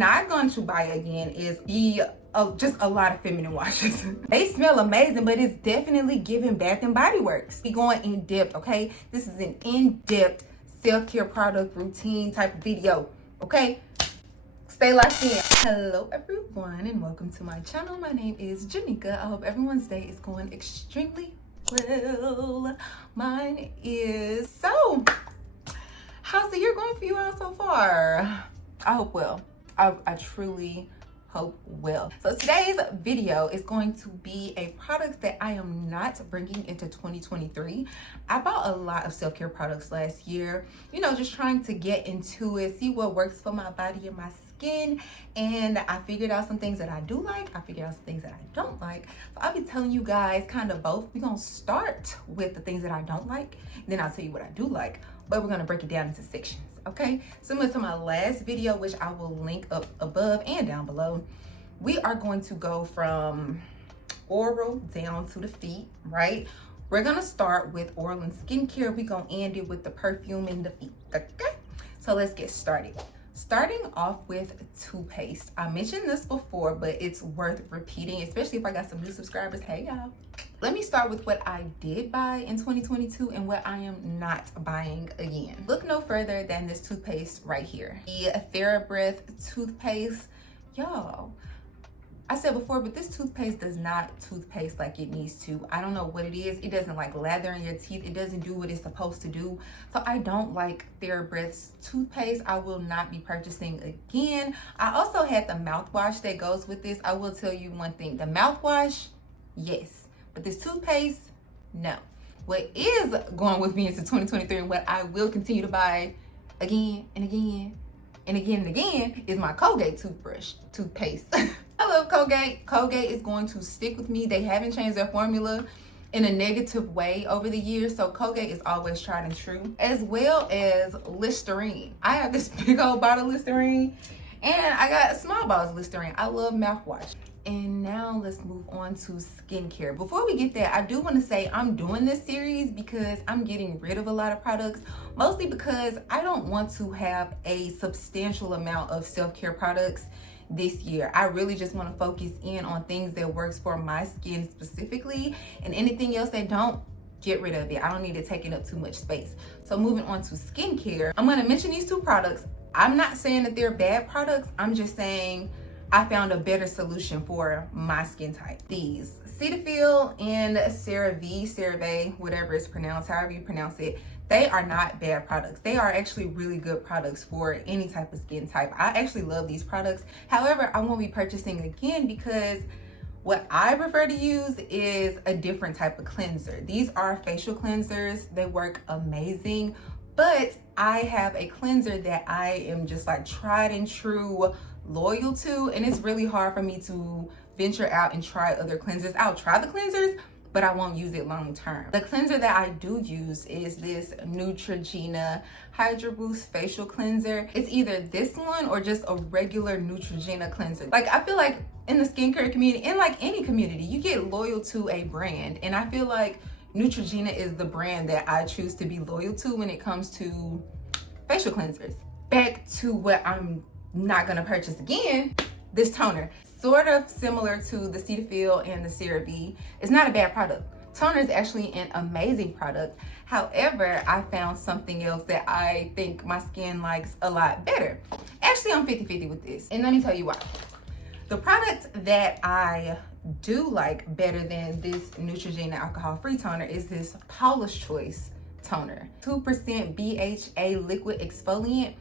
not going to buy again is just a lot of feminine washes. They smell amazing, but it's definitely giving Bath and Body Works. We going in depth, okay? This is an in-depth self-care product routine type of video, okay? Stay locked in. Hello everyone and welcome to my channel. My name is Janika. I hope everyone's day is going extremely well. Mine is. So, how's the year going for you all so far? I hope well. I truly hope well. So today's video is going to be a product that I am not bringing into 2023. I bought a lot of self-care products last year, you know, just trying to get into it, see what works for my body and my skin. And I figured out some things that I do like. I figured out some things that I don't like. So I'll be telling you guys kind of both. We're gonna start with the things that I don't like, and then I'll tell you what I do like, but we're gonna break it down into sections. Okay, similar to my last video, which I will link up above and down below. We are going to go from oral down to the feet, right? We're gonna start with oral and skincare. We're gonna end it with the perfume and the feet, okay? So let's get started. Starting off with toothpaste. I mentioned this before, but it's worth repeating, especially if I got some new subscribers. Hey y'all. Let me start with what I did buy in 2022 and what I am not buying again. Look no further than this toothpaste right here. The TheraBreath toothpaste. Y'all, I said before, but this toothpaste does not toothpaste like it needs to. I don't know what it is. It doesn't like lather in your teeth. It doesn't do what it's supposed to do. So I don't like TheraBreath's toothpaste. I will not be purchasing again. I also had the mouthwash that goes with this. I will tell you one thing. The mouthwash, yes. But this toothpaste, no. What is going with me into 2023 and what I will continue to buy again and again and again and again is my Colgate toothpaste. I love Colgate. Colgate is going to stick with me. They haven't changed their formula in a negative way over the years, so Colgate is always tried and true. As well as Listerine. I have this big old bottle of Listerine and I got small bottles of Listerine. I love mouthwash. And now let's move on to skincare. Before we get there, I do want to say I'm doing this series because I'm getting rid of a lot of products, mostly because I don't want to have a substantial amount of self-care products this year. I really just want to focus in on things that works for my skin specifically, and anything else that don't, get rid of it. I don't need it taking up too much space. So moving on to skincare, I'm going to mention these two products. I'm not saying that they're bad products. I'm just saying I found a better solution for my skin type. These Cetaphil and CeraVe, whatever it's pronounced, however you pronounce it, they are not bad products. They are actually really good products for any type of skin type. I actually love these products. However, I won't be purchasing again because what I prefer to use is a different type of cleanser. These are facial cleansers. They work amazing, but I have a cleanser that I am just like tried and true loyal to, and it's really hard for me to venture out and try other cleansers. I'll try the cleansers, but I won't use it long term. The cleanser that I do use is this Neutrogena Hydro Boost facial cleanser. It's either this one or just a regular Neutrogena cleanser. Like, I feel like in the skincare community, in like any community, you get loyal to a brand, and I feel like Neutrogena is the brand that I choose to be loyal to when it comes to facial cleansers. Back to what I'm not gonna purchase again, this toner. Sort of similar to the Cetaphil and the CeraVe. It's not a bad product. Toner is actually an amazing product. However, I found something else that I think my skin likes a lot better. Actually, I'm 50-50 with this, and let me tell you why. The product that I do like better than this Neutrogena alcohol-free toner is this Paula's Choice toner. 2% BHA liquid exfoliant.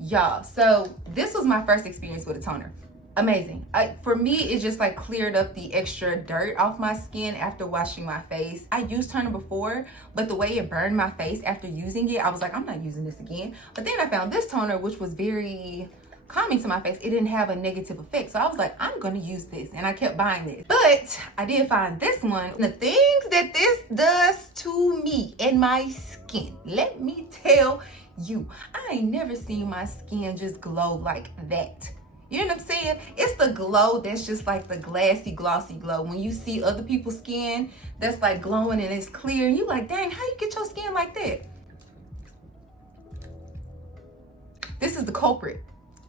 Y'all, so this was my first experience with a toner. Amazing. For me, it just like cleared up the extra dirt off my skin after washing my face. I used toner before, but the way it burned my face after using it, I was like, I'm not using this again. But then I found this toner, which was very calming to my face. It didn't have a negative effect. So I was like, I'm gonna use this, and I kept buying this. But I did find this one. The things that this does to me and my skin, let me tell you, I ain't never seen my skin just glow like that. You know what I'm saying? It's the glow that's just like the glassy, glossy glow. When you see other people's skin that's like glowing and it's clear, and you like, dang, how you get your skin like that? This is the culprit.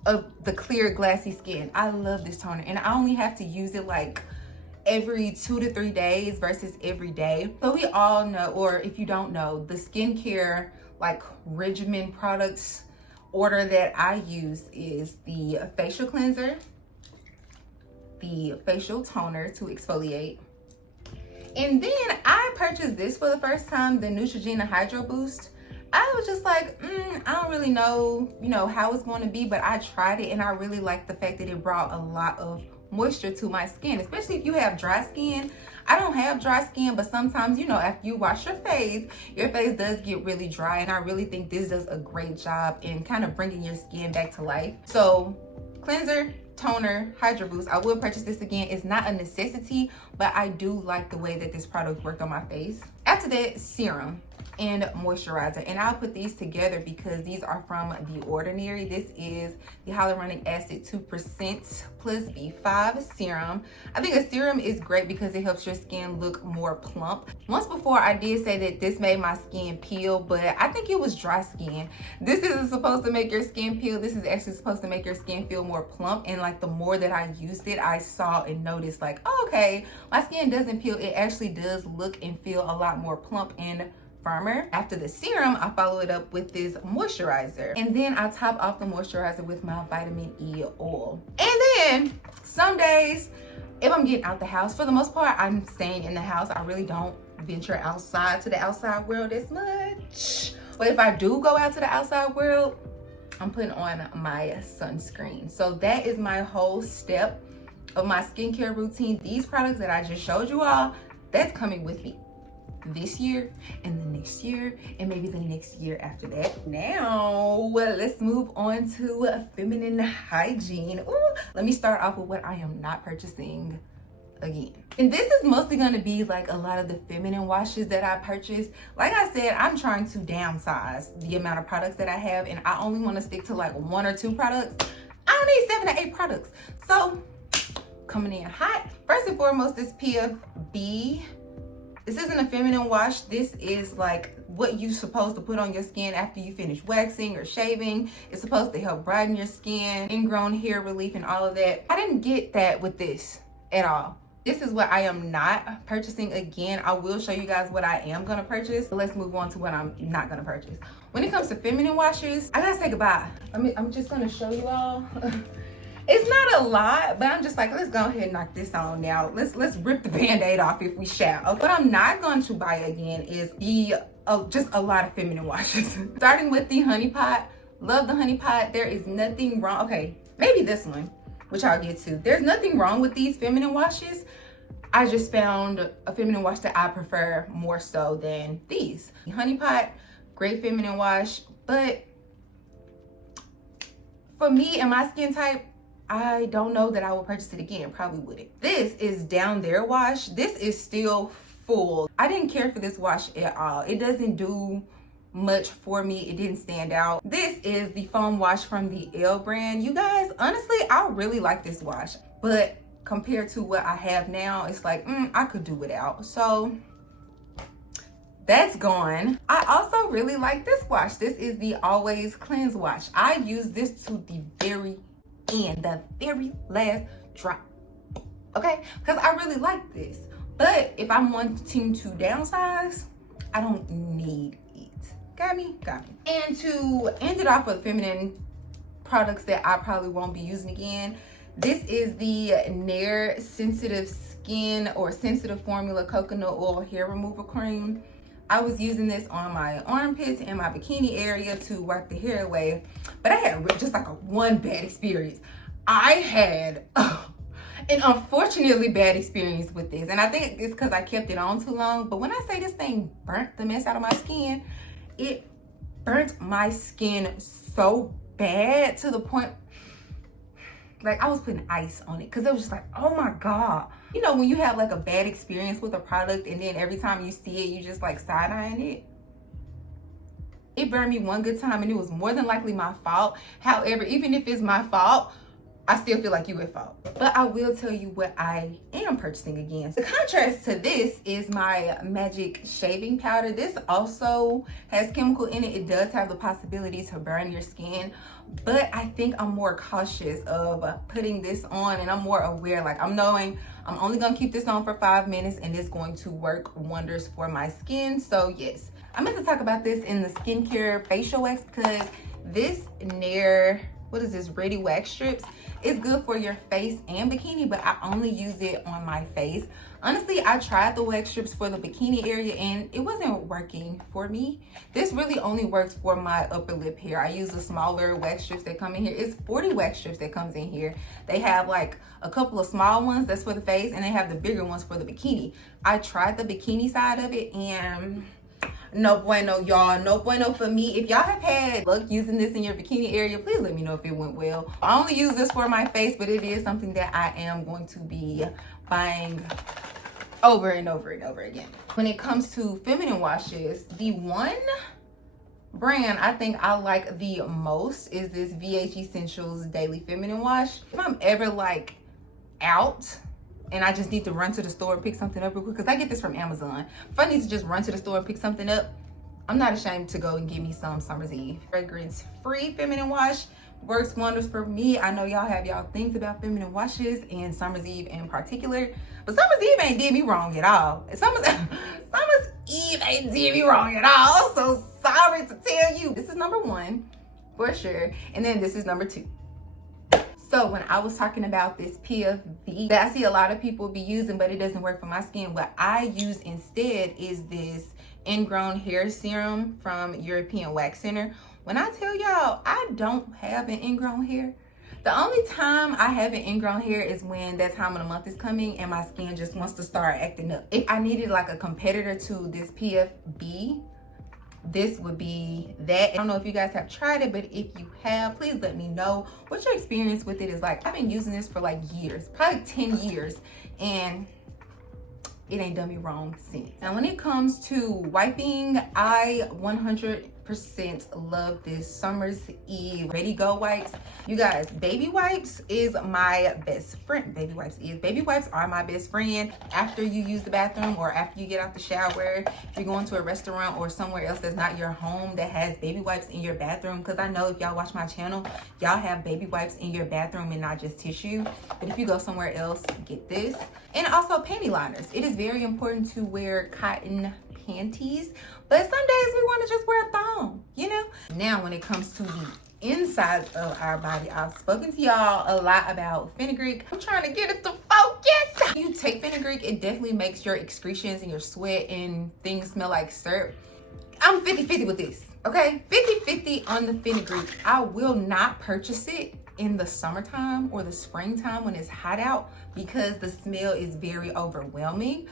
of the clear glassy skin. I love this toner, and I only have to use it like every 2 to 3 days versus every day. So we all know, or if you don't know, the skincare like regimen products order that I use is the facial cleanser, the facial toner to exfoliate, and then I purchased this for the first time, the Neutrogena Hydro Boost. I was just like, I don't really know, how it's going to be, but I tried it and I really liked the fact that it brought a lot of moisture to my skin, especially if you have dry skin. I don't have dry skin, but sometimes, after you wash your face does get really dry, and I really think this does a great job in kind of bringing your skin back to life. So cleanser, toner, Hydro Boost. I will purchase this again. It's not a necessity, but I do like the way that this product worked on my face. After that, serum and moisturizer, and I'll put these together because these are from The Ordinary. This is the hyaluronic acid 2% plus B5 serum. I think a serum is great because it helps your skin look more plump. Once before I did say that this made my skin peel, but I think it was dry skin. This isn't supposed to make your skin peel. This is actually supposed to make your skin feel more plump, and like the more that I used it, I saw and noticed like, oh, okay, my skin doesn't peel. It actually does look and feel a lot more plump and firmer. After the serum, I follow it up with this moisturizer, and then I top off the moisturizer with my vitamin E oil. And then some days, if I'm getting out the house, for the most part I'm staying in the house. I really don't venture outside to the outside world as much, but if I do go out to the outside world, I'm putting on my sunscreen. So that is my whole step of my skincare routine. These products that I just showed you all, that's coming with me this year and the next year and maybe the next year after that. Now let's move on to feminine hygiene. Ooh, let me start off with what I am not purchasing again, and this is mostly going to be like a lot of the feminine washes that I purchased. Like I said, I'm trying to downsize the amount of products that I have, and I only want to stick to like 1 or 2 products. I don't need 7 to 8 products. So coming in hot, first and foremost, this PFB. This isn't a feminine wash. This is like what you're supposed to put on your skin after you finish waxing or shaving. It's supposed to help brighten your skin, ingrown hair relief, and all of that. I didn't get that with this at all. This is what I am not purchasing again. I will show you guys what I am gonna purchase, but let's move on to what I'm not gonna purchase. When it comes to feminine washes, I gotta say goodbye. I'm just gonna show you all. It's not a lot, but I'm just like, let's go ahead and knock this on now. Let's rip the band-aid off if we shall. Okay. What I'm not going to buy again is just a lot of feminine washes. Starting with the Honey Pot. Love the Honey Pot. There is nothing wrong. Okay, maybe this one, which I'll get to. There's nothing wrong with these feminine washes. I just found a feminine wash that I prefer more so than these. The Honey Pot, great feminine wash, but for me and my skin type, I don't know that I will purchase it again. Probably wouldn't. This is Down There wash. This is still full. I didn't care for this wash at all. It doesn't do much for me. It didn't stand out. This is the foam wash from the Elle brand. You guys, honestly, I really like this wash, but compared to what I have now, it's like, I could do without. So that's gone. I also really like this wash. This is the Always Cleanse wash. I use this to the very end, the very last drop, okay, because I really like this. But if I'm wanting to downsize, I don't need it. Got me. And to end it off with feminine products that I probably won't be using again, this is the Nair Sensitive Skin or Sensitive Formula Coconut Oil Hair Removal Cream. I was using this on my armpits and my bikini area to wipe the hair away, but I had just like one bad experience. I had an unfortunately bad experience with this, and I think it's because I kept it on too long. But when I say this thing burnt the mess out of my skin, it burnt my skin so bad to the point like I was putting ice on it, because it was just like, oh my God. You know, when you have like a bad experience with a product and then every time you see it, you just like side-eyeing it. It burned me one good time and it was more than likely my fault. However, even if it's my fault, I still feel like you at fault. But I will tell you what I am purchasing again. The contrast to this is my magic shaving powder. This also has chemical in it. It does have the possibility to burn your skin, but I think I'm more cautious of putting this on, and I'm more aware, like I'm knowing I'm only gonna keep this on for 5 minutes and it's going to work wonders for my skin. So yes, I meant to talk about this in the skincare facial wax because this Nair, what is this, Ready Wax Strips, it's good for your face and bikini, but I only use it on my face. Honestly, I tried the wax strips for the bikini area and it wasn't working for me. This really only works for my upper lip hair. I use the smaller wax strips that come in here. It's 40 wax strips that comes in here. They have like a couple of small ones that's for the face, and they have the bigger ones for the bikini. I tried the bikini side of it and no bueno, y'all. No bueno for me. If y'all have had luck using this in your bikini area, please let me know if it went well. I only use this for my face, but it is something that I am going to be buying over and over and over again. When it comes to feminine washes, the one brand I think I like the most is this VH Essentials Daily Feminine Wash. If I'm ever like out and I just need to run to the store and pick something up real quick, because I get this from Amazon. If I need to just run to the store and pick something up, I'm not ashamed to go and get me some Summer's Eve. Fragrance-free feminine wash works wonders for me. I know y'all have y'all things about feminine washes and Summer's Eve in particular, but Summer's Eve ain't did me wrong at all. Summer's Eve ain't did me wrong at all. So sorry to tell you. This is number 1 for sure, and then this is number 2. So when I was talking about this PFV that I see a lot of people be using, but it doesn't work for my skin, what I use instead is this ingrown hair serum from European Wax Center. When I tell y'all, I don't have an ingrown hair. The only time I have an ingrown hair is when that time of the month is coming and my skin just wants to start acting up. If I needed like a competitor to this PFB, this would be that. I don't know if you guys have tried it, but if you have, please let me know what your experience with it is like. I've been using this for like years, probably 10 years, and it ain't done me wrong since. Now when it comes to wiping, I 100% love this Summer's Eve Ready Go wipes. You guys, baby wipes is my best friend. Baby wipes are my best friend. After you use the bathroom or after you get out the shower, if you're going to a restaurant or somewhere else that's not your home that has baby wipes in your bathroom, because I know if y'all watch my channel, y'all have baby wipes in your bathroom and not just tissue. But if you go somewhere else, get this. And also panty liners. It is very important to wear cotton panties, but some days we want to just wear a thong, you know? Now when it comes to the insides of our body, I've spoken to y'all a lot about fenugreek. I'm trying to get it to focus. When you take fenugreek, it definitely makes your excretions and your sweat and things smell like syrup. I'm 50-50 with this, okay? 50-50 on the fenugreek. I will not purchase it in the summertime or the springtime when it's hot out because the smell is very overwhelming.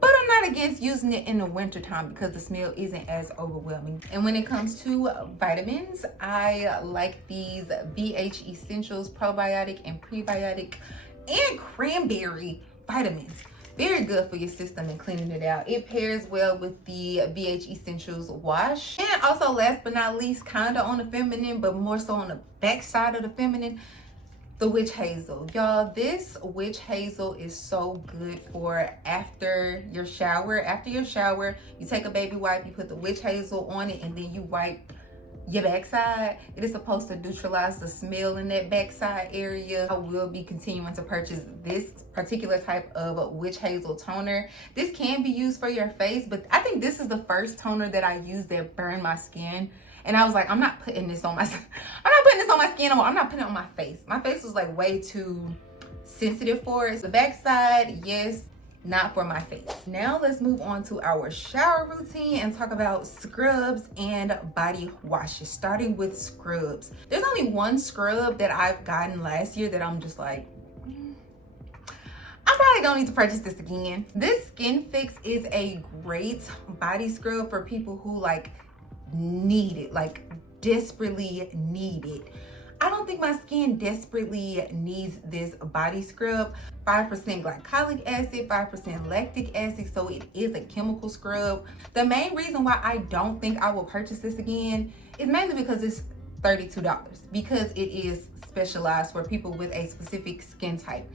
But I'm not against using it in the wintertime because the smell isn't as overwhelming. And when it comes to vitamins, I like these VH Essentials probiotic and prebiotic and cranberry vitamins. Very good for your system and cleaning it out. It pairs well with the VH Essentials wash. And also last but not least, kind of on the feminine, but more so on the back side of the feminine, the witch hazel. Y'all, this witch hazel is so good for after your shower. After your shower, you take a baby wipe, you put the witch hazel on it, and then you wipe your backside. It is supposed to neutralize the smell in that backside area. I will be continuing to purchase this particular type of witch hazel toner. This can be used for your face, but I think this is the first toner that I use that burned my skin. And I was like, I'm not putting this on my skin anymore. I'm not putting it on my face. My face was like way too sensitive for it. So the backside, yes, not for my face. Now let's move on to our shower routine and talk about scrubs and body washes. Starting with scrubs. There's only one scrub that I've gotten last year that I'm just like, I probably don't need to purchase this again. This Skin Fix is a great body scrub for people who like need it, like desperately need it. I don't think my skin desperately needs this body scrub. 5% glycolic acid, 5% lactic acid, so it is a chemical scrub. The main reason why I don't think I will purchase this again is mainly because it's $32 because it is specialized for people with a specific skin type.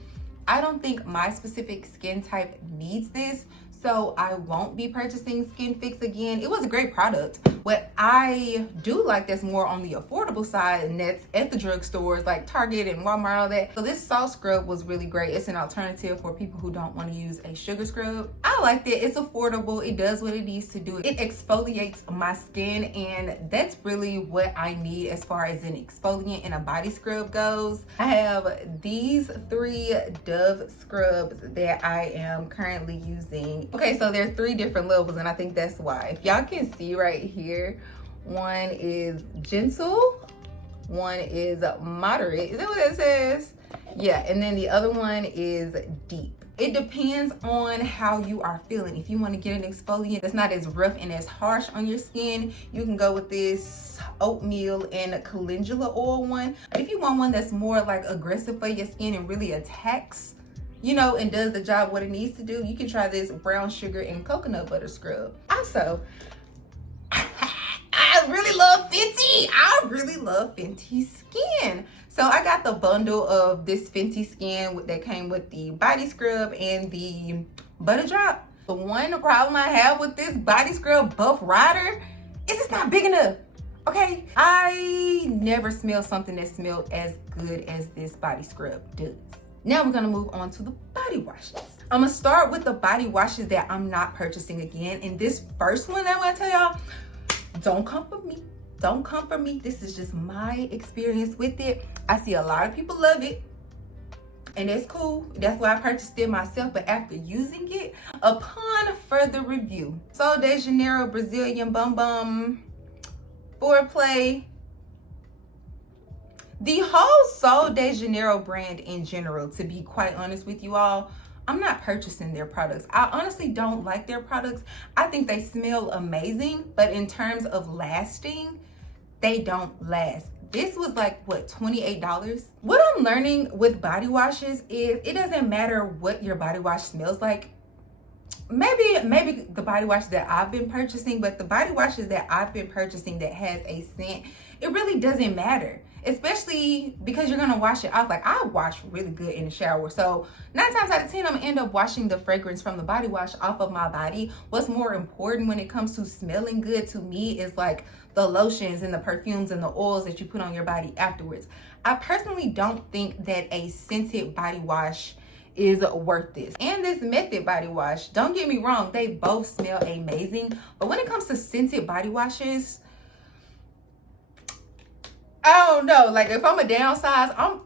I don't think my specific skin type needs this, so I won't be purchasing Skin Fix again. It was a great product. What I do like that's more on the affordable side, and that's at the drugstores like Target and Walmart, all that. So this salt scrub was really great. It's an alternative for people who don't want to use a sugar scrub. I liked it. It's affordable. It does what it needs to do. It exfoliates my skin, and that's really what I need as far as an exfoliant and a body scrub goes. I have these 3 Dove scrubs that I am currently using. Okay, so there are 3 different levels, and I think that's why. If y'all can see right here, one is gentle, one is moderate. Is that what it says? Yeah, and then the other one is deep. It depends on how you are feeling. If you want to get an exfoliant that's not as rough and as harsh on your skin, you can go with this oatmeal and calendula oil one. But if you want one that's more like aggressive for your skin and really attacks, you know, and does the job what it needs to do, you can try this brown sugar and coconut butter scrub. Also, I really love Fenty. I really love Fenty Skin. So I got the bundle of this Fenty Skin that came with the body scrub and the butter drop. The one problem I have with this body scrub Buff Rider is it's not big enough. Okay, I never smelled something that smelled as good as this body scrub does. Now we're gonna move on to the body washes. I'm gonna start with the body washes that I'm not purchasing again. And this first one I'm gonna tell y'all, don't come for me. Don't come for me. This is just my experience with it. I see a lot of people love it, and that's cool. That's why I purchased it myself. But after using it, upon further review, Sol de Janeiro Brazilian Bum Bum Foreplay. The whole Sol de Janeiro brand in general, to be quite honest with you all, I'm not purchasing their products. I honestly don't like their products. I think they smell amazing, but in terms of lasting, they don't last. This was like, what, $28? What I'm learning with body washes is it doesn't matter what your body wash smells like. Maybe the body wash that I've been purchasing, but the body washes that I've been purchasing that has a scent, it really doesn't matter. Especially because you're gonna wash it off. Like, I wash really good in the shower. So 9 times out of 10, I'm gonna end up washing the fragrance from the body wash off of my body. What's more important when it comes to smelling good to me is like the lotions and the perfumes and the oils that you put on your body afterwards. I personally don't think that a scented body wash is worth this. And this Method body wash, don't get me wrong, they both smell amazing. But when it comes to scented body washes, I don't know. Like, if I'm a downsize, I don't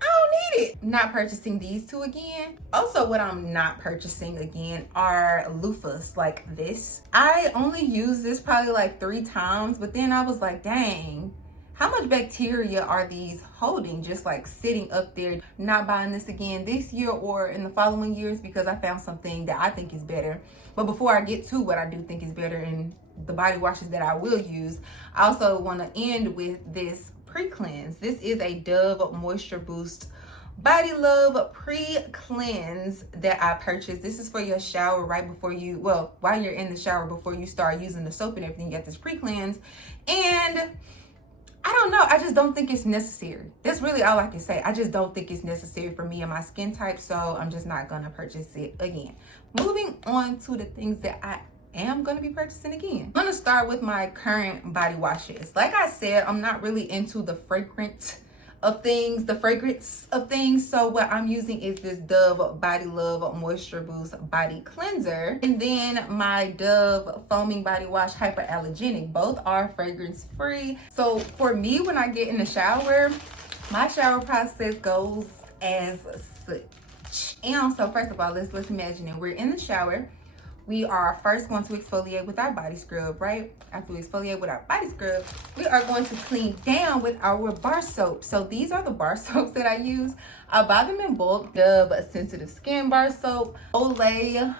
need it. Not purchasing these 2 again. Also, what I'm not purchasing again are loofahs like this. I only used this probably like 3 times, but then I was like, dang, how much bacteria are these holding, just like sitting up there? Not buying this again this year or in the following years because I found something that I think is better. But before I get to what I do think is better in the body washes that I will use, I also want to end with this pre-cleanse. This is a Dove Moisture Boost Body Love pre-cleanse that I purchased. This is for your shower right before you, well, while you're in the shower before you start using the soap and everything, you get this pre-cleanse. And I don't know, I just don't think it's necessary. That's really all I can say. I just don't think it's necessary for me and my skin type, so I'm just not gonna purchase it again. Moving on to the things that I am going to be purchasing again. I'm going to start with my current body washes. Like I said, I'm not really into the fragrance of things. So what I'm using is this Dove Body Love Moisture Boost Body Cleanser. And then my Dove Foaming Body Wash Hyperallergenic. Both are fragrance free. So for me, when I get in the shower, my shower process goes as such. And so first of all, let's imagine it. We're in the shower. We are first going to exfoliate with our body scrub, right? After we exfoliate with our body scrub, we are going to clean down with our bar soap. So these are the bar soaps that I use. I buy them in bulk. Dove Sensitive Skin Bar Soap, Olay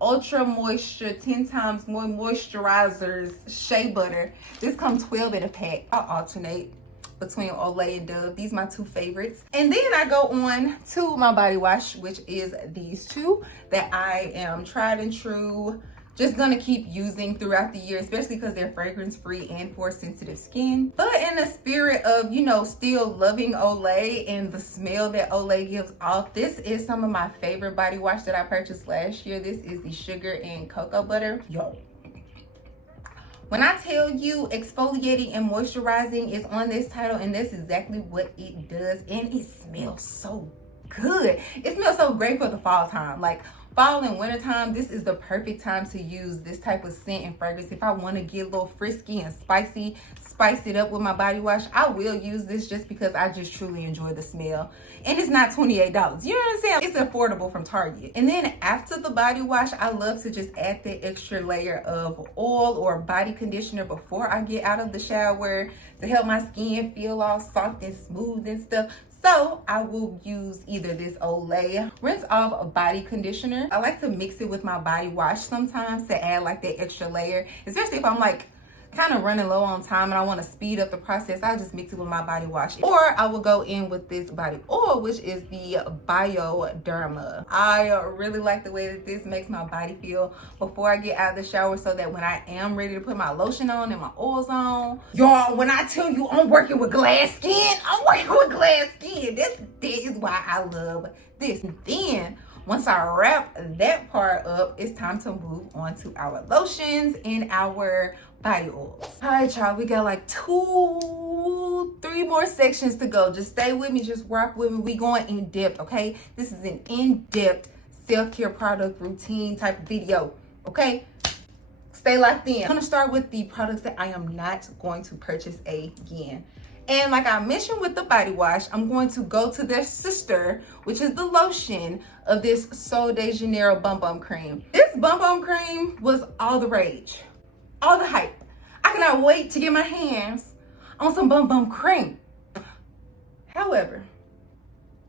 Ultra Moisture 10 times more moisturizers shea butter. This comes 12 in a pack. I'll alternate between Olay and Dove. These are my 2 favorites. And then I go on to my body wash, which is these 2 that I am tried and true just gonna keep using throughout the year, especially because they're fragrance free and for sensitive skin. But in the spirit of, you know, still loving Olay and the smell that Olay gives off, this is some of my favorite body wash that I purchased last year. This is the sugar and cocoa butter. Yo, when I tell you exfoliating and moisturizing is on this title, and that's exactly what it does, and it smells so good. It smells so great for the fall time. Like fall and winter time, this is the perfect time to use this type of scent and fragrance. If I want to get a little frisky and spicy, spice it up with my body wash, I will use this just because I just truly enjoy the smell. And it's not $28. You know what I'm saying? It's affordable from Target. And then after the body wash, I love to just add the extra layer of oil or body conditioner before I get out of the shower to help my skin feel all soft and smooth and stuff. So I will use either this Olay rinse off body conditioner. I like to mix it with my body wash sometimes to add like that extra layer, especially if I'm like kind of running low on time and I want to speed up the process. I'll just mix it with my body wash, or I will go in with this body oil, which is the Bioderma. I really like the way that this makes my body feel before I get out of the shower, so that when I am ready to put my lotion on and my oils on, y'all, when I tell you I'm working with glass skin, I'm working with glass skin. That is why I love this. And then once I wrap that part up, it's time to move on to our lotions and our body oils. All right, y'all, we got like 2-3 more sections to go. Just stay with me, just rock with me. We going in depth, okay? This is an in-depth self-care product routine type of video, okay? Stay locked in. I'm gonna start with the products that I am not going to purchase again. And like I mentioned with the body wash, I'm going to go to their sister, which is the lotion of this Sol de Janeiro Bum Bum Cream. This Bum Bum Cream was all the rage, all the hype. I cannot wait to get my hands on some Bum Bum Cream. However,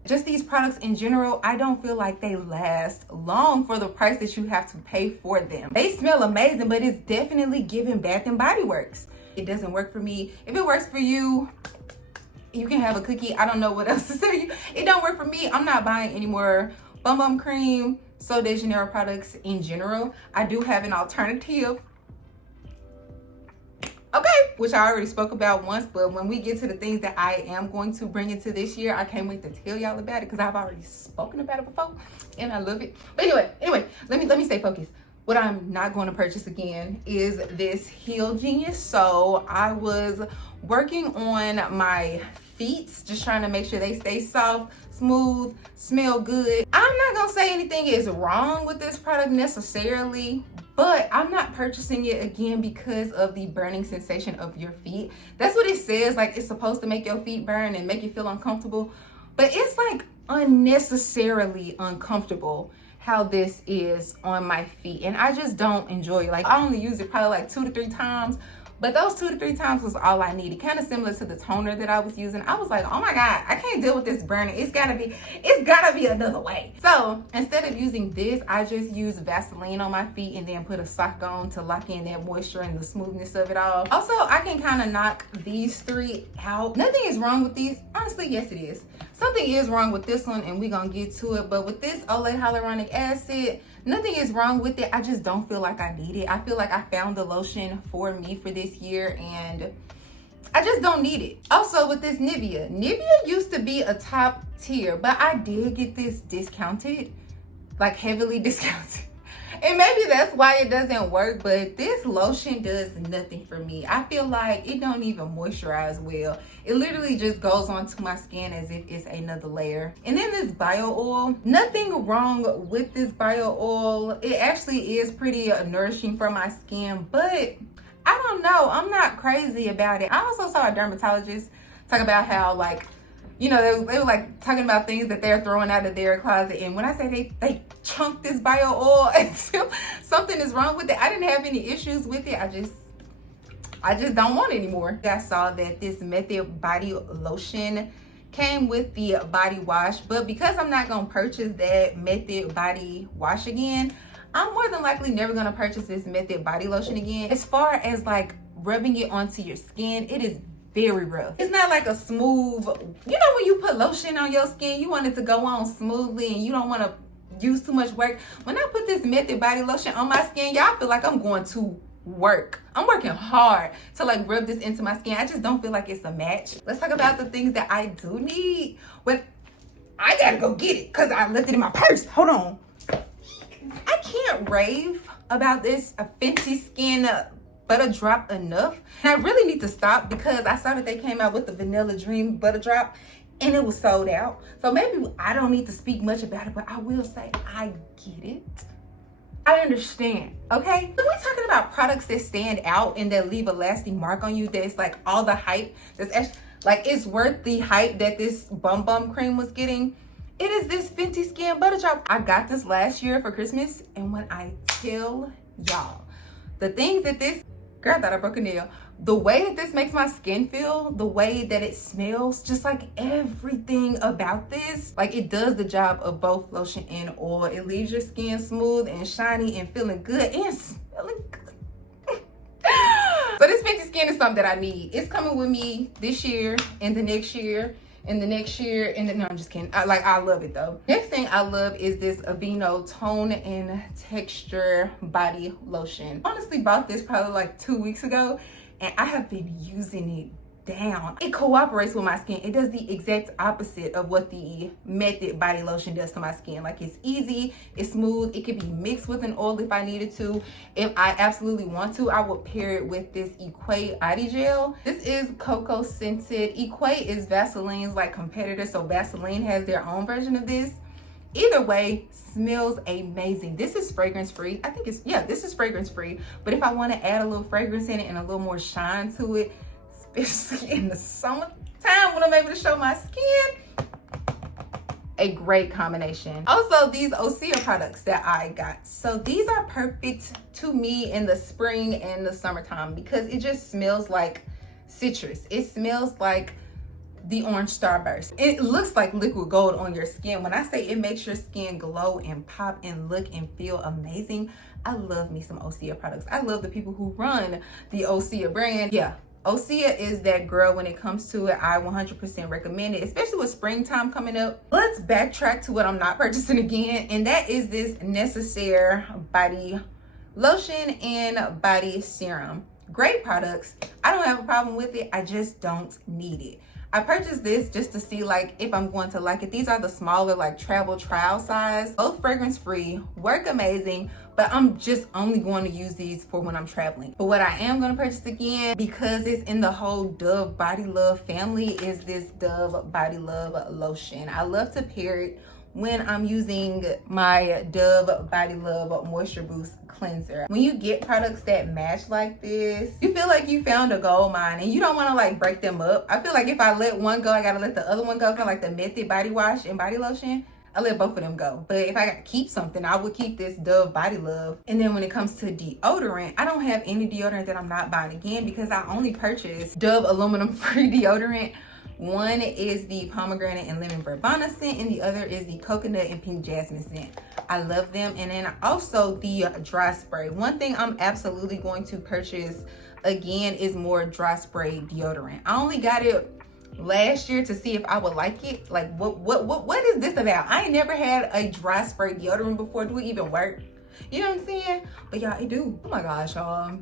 just these products in general, I don't feel like they last long for the price that you have to pay for them. They smell amazing, but it's definitely giving Bath and Body Works. It doesn't work for me. If it works for you, you can have a cookie. I don't know what else to tell you. It don't work for me. I'm not buying any more Bum Bum Cream, Sol de Janeiro products in general. I do have an alternative, okay, which I already spoke about once, but when we get to the things that I am going to bring into this year, I can't wait to tell y'all about it because I've already spoken about it before and I love it. But anyway, let me stay focused. What I'm not going to purchase again is this Heal Genius. So I was working on my feet, just trying to make sure they stay soft, smooth, smell good. I'm not going to say anything is wrong with this product necessarily, but I'm not purchasing it again because of the burning sensation of your feet. That's what it says. Like, it's supposed to make your feet burn and make you feel uncomfortable, but it's like unnecessarily uncomfortable how this is on my feet, and I just don't enjoy it. Like, I only use it probably like 2 to 3 times, but those 2 to 3 times was all I needed. Kind of similar to the toner that I was using. I was like, oh my God, I can't deal with this burning. It's gotta be another way. So instead of using this, I just use Vaseline on my feet and then put a sock on to lock in that moisture and the smoothness of it all. Also, I can kind of knock these 3 out. Nothing is wrong with these. Honestly, yes it is. Something is wrong with this one, and we're gonna get to it. But with this Olay hyaluronic acid, nothing is wrong with it. I just don't feel like I need it. I feel like I found the lotion for me for this year, and I just don't need it. Also with this Nivea used to be a top tier, but I did get this discounted, like heavily discounted. And maybe that's why it doesn't work, but this lotion does nothing for me. I feel like it don't even moisturize well. It literally just goes onto my skin as if it's another layer. And then this bio oil, nothing wrong with this bio oil. It actually is pretty nourishing for my skin, but I don't know, I'm not crazy about it. I also saw a dermatologist talk about how, like, you know, they were like talking about things that they're throwing out of their closet. And when I say they chunk this bio oil until something is wrong with it, I didn't have any issues with it. I just don't want it anymore. I saw that this Method body lotion came with the body wash, but because I'm not gonna purchase that Method body wash again, I'm more than likely never gonna purchase this Method body lotion again. As far as like rubbing it onto your skin, it is very rough. It's not like a smooth, you know, when you put lotion on your skin, you want it to go on smoothly and you don't want to use too much work. When I put this Method body lotion on my skin, y'all feel like I'm going to work. I'm working hard to like rub this into my skin. I just don't feel like it's a match. Let's talk about the things that I do need. When I gotta go get it because I left it in my purse. Hold on. I can't rave about this Fenty Skin Butter Drop enough. And I really need to stop because I saw that they came out with the Vanilla Dream Butter Drop and it was sold out. So maybe I don't need to speak much about it, but I will say I get it. I understand, okay? When we're talking about products that stand out and that leave a lasting mark on you, that's like all the hype, that's actually, like it's worth the hype that this Bum cream was getting. It is this Fenty Skin Butter Drop. I got this last year for Christmas, and when I tell y'all, the things that this, girl, I thought I broke a nail. The way that this makes my skin feel, the way that it smells, just like everything about this, like it does the job of both lotion and oil. It leaves your skin smooth and shiny and feeling good and smelling good. So this Fenty Skin is something that I need. It's coming with me this year and the next year and the next year and then, no, I'm just kidding. I love it though. Next thing I love is this Aveeno Tone and Texture Body Lotion. Honestly bought this probably like 2 weeks ago and I have been using it down. It cooperates with my skin. It does the exact opposite of what the Method body lotion does to my skin. Like it's easy, it's smooth, it could be mixed with an oil if I needed to. If I absolutely want to, I would pair it with this Equate body gel. This is cocoa scented. Equate is Vaseline's like competitor, so Vaseline has their own version of this. Either way, smells amazing. This is fragrance free. I think it's, yeah, this is fragrance free. But if I want to add a little fragrance in it and a little more shine to it, especially in the summertime when I'm able to show my skin, a great combination. Also, these Osea products that I got. So these are perfect to me in the spring and the summertime because it just smells like citrus. It smells like the orange starburst. It looks like liquid gold on your skin. When I say it makes your skin glow and pop and look and feel amazing, I love me some Osea products. I love the people who run the Osea brand. Yeah, Osea is that girl when it comes to it. I 100% recommend it, especially with springtime coming up. Let's backtrack to what I'm not purchasing again, and that is this Necessaire body lotion and body serum. Great products. I don't have a problem with it. I just don't need it. I purchased this just to see like if I'm going to like it. These are the smaller like travel trial size, both fragrance free, work amazing, but I'm just only going to use these for when I'm traveling. But what I am going to purchase again, because it's in the whole Dove Body Love family, is this Dove Body Love lotion. I love to pair it when I'm using my Dove Body Love Moisture Boost cleanser. When you get products that match like this, you feel like you found a gold mine and you don't want to like break them up. I feel like if I let one go, I gotta let the other one go. Kind of like the Method body wash and body lotion, I let both of them go. But if I gotta keep something, I would keep this Dove Body Love. And then when it comes to deodorant, I don't have any deodorant that I'm not buying again because I only purchased Dove aluminum free deodorant. One is the pomegranate and lemon verbena scent, and the other is the coconut and pink jasmine scent. I love them. And then also the dry spray. One thing I'm absolutely going to purchase again is more dry spray deodorant. I only got it last year to see if I would like it. Like what is this about? I ain't never had a dry spray deodorant before. Do it even work? You know what I'm saying? But y'all, it do. Oh my gosh, y'all.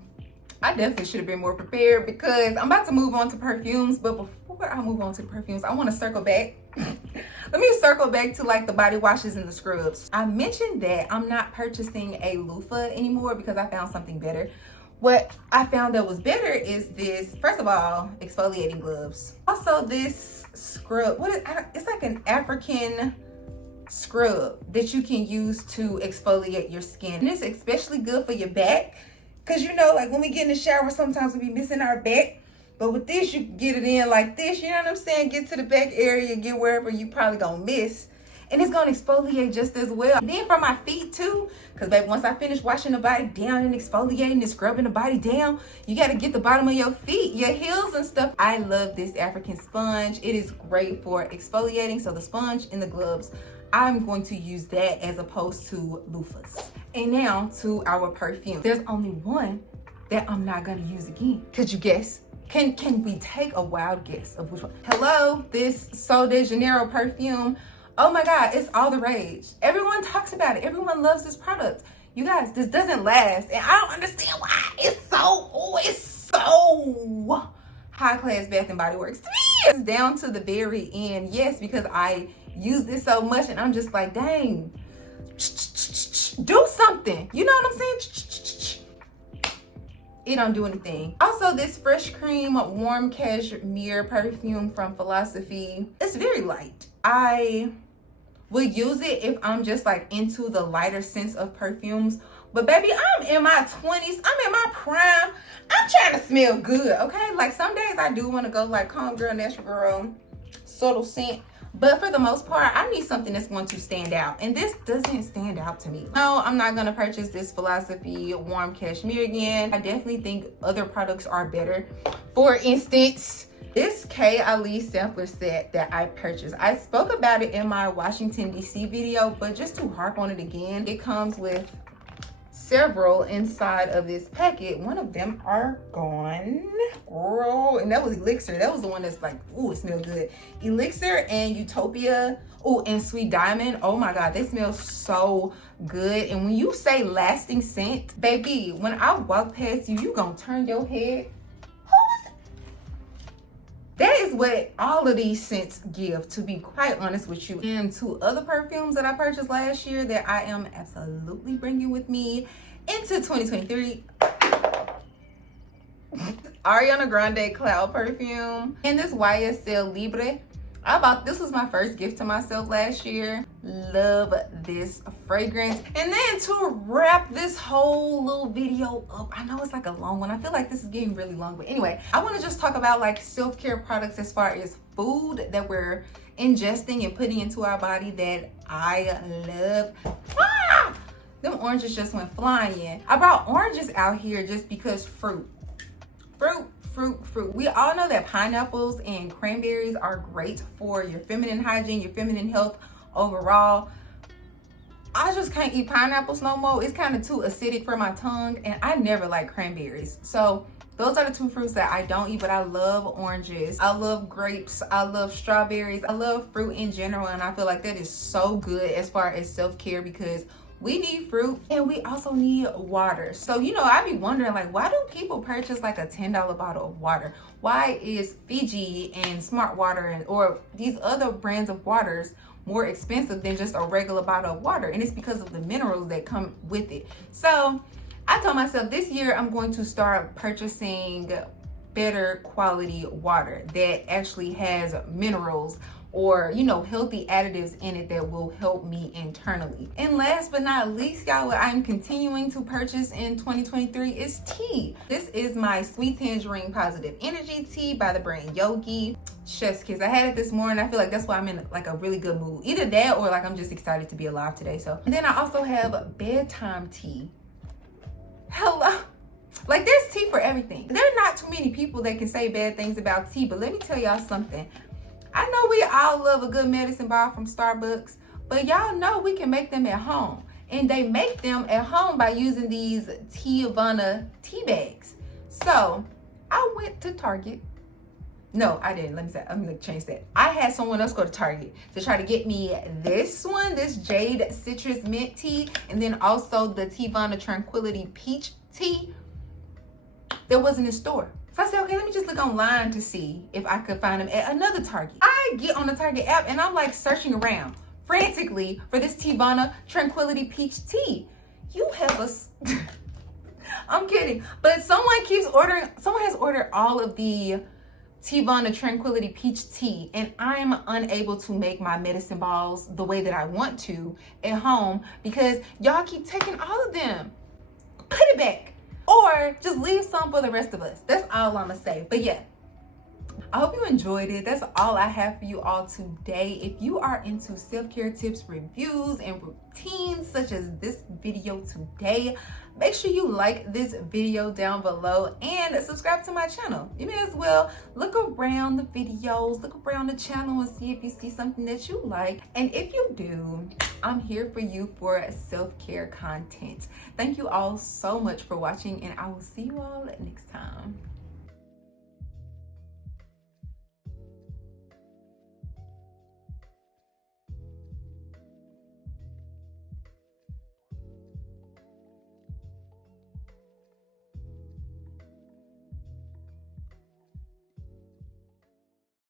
I definitely should have been more prepared because I'm about to move on to perfumes. But before I move on to the perfumes, I want to circle back. Let me circle back to like the body washes and the scrubs. I mentioned that I'm not purchasing a loofah anymore because I found something better. What I found that was better is this, first of all, exfoliating gloves. Also this scrub, it's like an African scrub that you can use to exfoliate your skin. And it's especially good for your back. Cause you know, like when we get in the shower, sometimes we be missing our back. But with this, you can get it in like this, you know what I'm saying? Get to the back area, get wherever you probably gonna miss. And it's gonna exfoliate just as well. And then for my feet too, cause baby, once I finish washing the body down and exfoliating and scrubbing the body down, you gotta get the bottom of your feet, your heels and stuff. I love this African sponge. It is great for exfoliating. So the sponge and the gloves, I'm going to use that as opposed to loofahs. And now to our perfume. There's only one that I'm not gonna use again. Could you guess? Can we take a wild guess of which one? Hello, this Sol de Janeiro perfume. Oh my God, it's all the rage. Everyone talks about it. Everyone loves this product. You guys, this doesn't last. And I don't understand why. It's so high class Bath and Body Works to me. It's down to the very end. Yes, because I use this so much and I'm just like, dang, do something. You know what I'm saying? It don't do anything. Also, this Fresh Cream Warm Cashmere perfume from Philosophy. It's very light. I will use it if I'm just like into the lighter scents of perfumes. But baby, I'm in my 20s. I'm in my prime. I'm trying to smell good, okay? Like some days I do want to go like calm girl, natural girl, subtle scent. But for the most part, I need something that's going to stand out. And this doesn't stand out to me. No, I'm not going to purchase this Philosophy Warm Cashmere again. I definitely think other products are better. For instance, this K Ali sampler set that I purchased. I spoke about it in my Washington, DC video, but just to harp on it again, it comes with several inside of this packet. One of them are gone. Girl, and that was Elixir. That was the one that's like, ooh, it smells good. Elixir and Utopia. Oh, and Sweet Diamond. Oh my God, they smell so good. And when you say lasting scent, baby, when I walk past you, you gonna turn your head. That is what all of these scents give, to be quite honest with you. And two other perfumes that I purchased last year that I am absolutely bringing with me into 2023. Ariana Grande Cloud perfume and this YSL Libre. This was my first gift to myself last year. Love this fragrance. And then to wrap this whole little video up, I know it's like a long one. I feel like this is getting really long, but anyway, I want to just talk about like self-care products as far as food that we're ingesting and putting into our body that I love. Them oranges just went flying. I brought oranges out here just because fruit. We all know that pineapples and cranberries are great for your feminine hygiene, your feminine health overall. I just can't eat pineapples no more. It's kind of too acidic for my tongue, and I never like cranberries. So those are the two fruits that I don't eat, but I love oranges. I love grapes. I love strawberries. I love fruit in general, and I feel like that is so good as far as self-care because we need fruit and we also need water. So, you know, I be wondering like, why do people purchase like a $10 bottle of water? Why is Fiji and Smart Water or these other brands of waters more expensive than just a regular bottle of water? And it's because of the minerals that come with it. So I told myself this year I'm going to start purchasing better quality water that actually has minerals or, you know, healthy additives in it that will help me internally. And last but not least, y'all, what I'm continuing to purchase in 2023 is tea. This is my Sweet Tangerine Positive Energy tea by the brand Yogi. Chef's kiss. I had it this morning. I feel like that's why I'm in like a really good mood. Either that or like I'm just excited to be alive today. So, and then I also have bedtime tea. Hello. Like there's tea for everything. There are not too many people that can say bad things about tea, but let me tell y'all something. I know we all love a good medicine ball from Starbucks, but y'all know we can make them at home. And they make them at home by using these Teavana tea bags. So I went to Target. No, I didn't. I'm gonna change that. I had someone else go to Target to try to get me this one, this Jade Citrus Mint tea, and then also the Teavana Tranquility Peach tea. That wasn't in store. So I said, okay, let me just look online to see if I could find them at another Target. I get on the Target app and I'm like searching around frantically for this Teavana Tranquility Peach tea. You have us. I'm kidding. But someone has ordered all of the Teavana Tranquility Peach tea, and I'm unable to make my medicine balls the way that I want to at home because y'all keep taking all of them. Put it back. Or just leave some for the rest of us. That's all I'm gonna say. But yeah, I hope you enjoyed it. That's all I have for you all today. If you are into self-care tips, reviews, and routines such as this video today, make sure you like this video down below and subscribe to my channel. You may as well look around the videos, look around the channel and see if you see something that you like. And if you do, I'm here for you for self-care content. Thank you all so much for watching, and I will see you all next time.